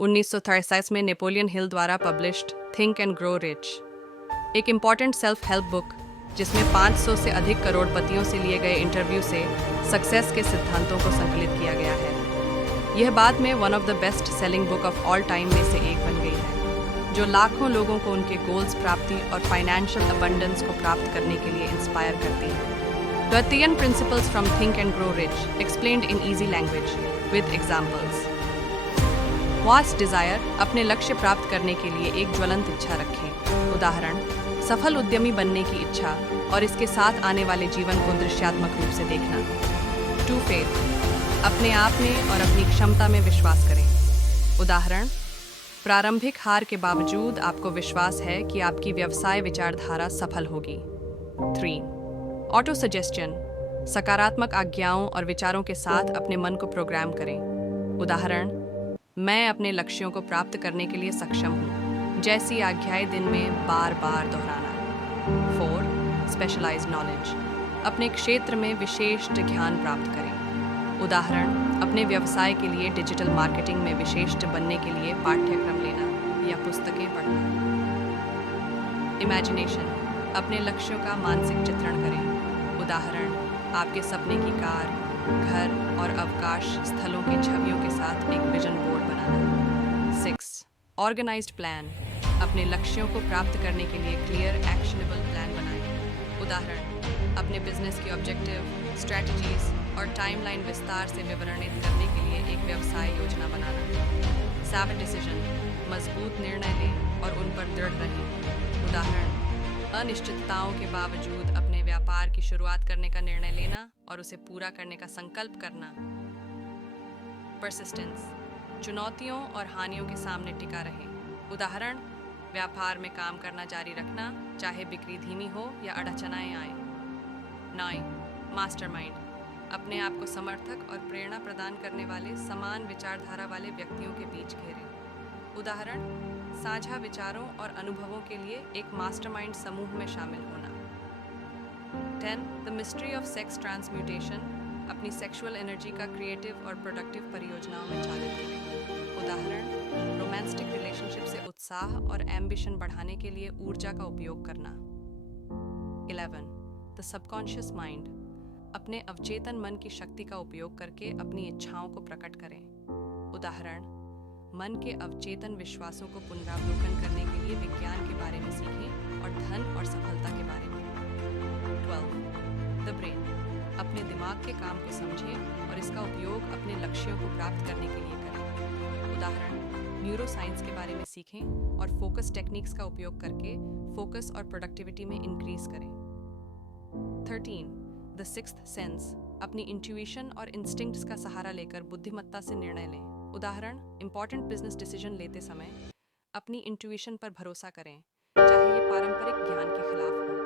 1963 में Napoleon Hill द्वारा published think and grow rich, एक इम्पॉर्टेंट सेल्फ हेल्प बुक जिसमें 500 से अधिक करोड़पतियों से लिए गए इंटरव्यू से सक्सेस के सिद्धांतों को संकलित किया गया है। यह बाद में one of the best selling book of all time में से एक बन गई है, जो लाखों लोगों को उनके गोल्स प्राप्ति और फाइनेंशियल अबंडेंस को प्राप्त करने के लिए इंस्पायर करती है। The 10 principles from Think and Grow Rich, explained in easy language, with examples. Vast desire, अपने लक्ष्य प्राप्त करने के लिए एक ज्वलंत इच्छा रखें। उदाहरण, सफल उद्यमी बनने की इच्छा और इसके साथ आने वाले जीवन को दृश्यात्मक रूप से देखना। टू फेथ, अपने आप में और अपनी क्षमता में विश्वास करें। उदाहरण, प्रारंभिक हार के बावजूद आपको विश्वास है कि आपकी व्यवसाय विचारधारा सफल होगी। 3. ऑटो सजेस्शन, सकारात्मक आज्ञाओं और विचारों के साथ अपने मन को प्रोग्राम करें। उदाहरण, मैं अपने लक्ष्यों को प्राप्त करने के लिए सक्षम हूँ जैसी आज्ञाएं दिन में बार बार दोहराना। 4. स्पेशलाइज्ड नॉलेज, अपने क्षेत्र में विशेष ज्ञान प्राप्त करें। उदाहरण, अपने व्यवसाय के लिए डिजिटल मार्केटिंग में विशिष्ट बनने के लिए पाठ्यक्रम लेना या पुस्तकें पढ़ना। इमेजिनेशन, अपने लक्ष्यों का मानसिक चित्रण करें। उदाहरण, आपके सपने की कार, घर और अवकाश स्थलों की छवियों के साथ एक विजन बोर्ड बनाना। 6. ऑर्गेनाइज्ड प्लान, अपने लक्ष्यों को प्राप्त करने के लिए क्लियर एक्शनेबल प्लान बनाएं। उदाहरण, अपने बिजनेस के ऑब्जेक्टिव, स्ट्रेटजीज और टाइमलाइन विस्तार से विवरणित करने के लिए एक व्यवसाय योजना बनाना। सैविड डिसीजन, मजबूत निर्णय लें और उन पर दृढ़ रहें। उदाहरण, अनिश्चितताओं के बावजूद अपने व्यापार की शुरुआत करने का निर्णय लेना और उसे पूरा करने का संकल्प करना। परसिस्टेंस, चुनौतियों और हानियों के सामने टिका रहें। उदाहरण, व्यापार में काम करना जारी रखना चाहे बिक्री धीमी हो या अड़चनाएं आए। 9. मास्टरमाइंड, अपने आप को समर्थक और प्रेरणा प्रदान करने वाले समान विचारधारा वाले व्यक्तियों के बीच घेरें। उदाहरण, साझा विचारों और अनुभवों के लिए एक मास्टरमाइंड समूह में शामिल होना। 10. The mystery of sex transmutation, अपनी सेक्सुअल एनर्जी का क्रिएटिव और प्रोडक्टिव परियोजनाओं में चालित करें। उदाहरण, रोमांटिक रिलेशनशिप से उत्साह और एम्बिशन बढ़ाने के लिए ऊर्जा का उपयोग करना। 11. द सबकॉन्शियस माइंड, अपने अवचेतन मन की शक्ति का उपयोग करके अपनी इच्छाओं को प्रकट करें। उदाहरण, मन के अवचेतन विश्वासों को पुनरावलोकन करने के लिए विज्ञान के बारे में सीखें और धन और सफलता के बारे में। 12. द ब्रेन, अपने दिमाग के काम को समझें और इसका उपयोग अपने लक्ष्यों को प्राप्त करने के लिए करें। उदाहरण, न्यूरोसाइंस के बारे में सीखें और फोकस टेक्निक्स का उपयोग करके फोकस और प्रोडक्टिविटी में इंक्रीज करें। 13. द सिक्स्थ सेंस, अपनी इंट्यूशन और इंस्टिंक्ट्स का सहारा लेकर बुद्धिमत्ता से निर्णय लें। उदाहरण, इंपॉर्टेंट बिजनेस डिसीजन लेते समय अपनी इंट्यूशन पर भरोसा करें, चाहे ये पारंपरिक ज्ञान के खिलाफ हो।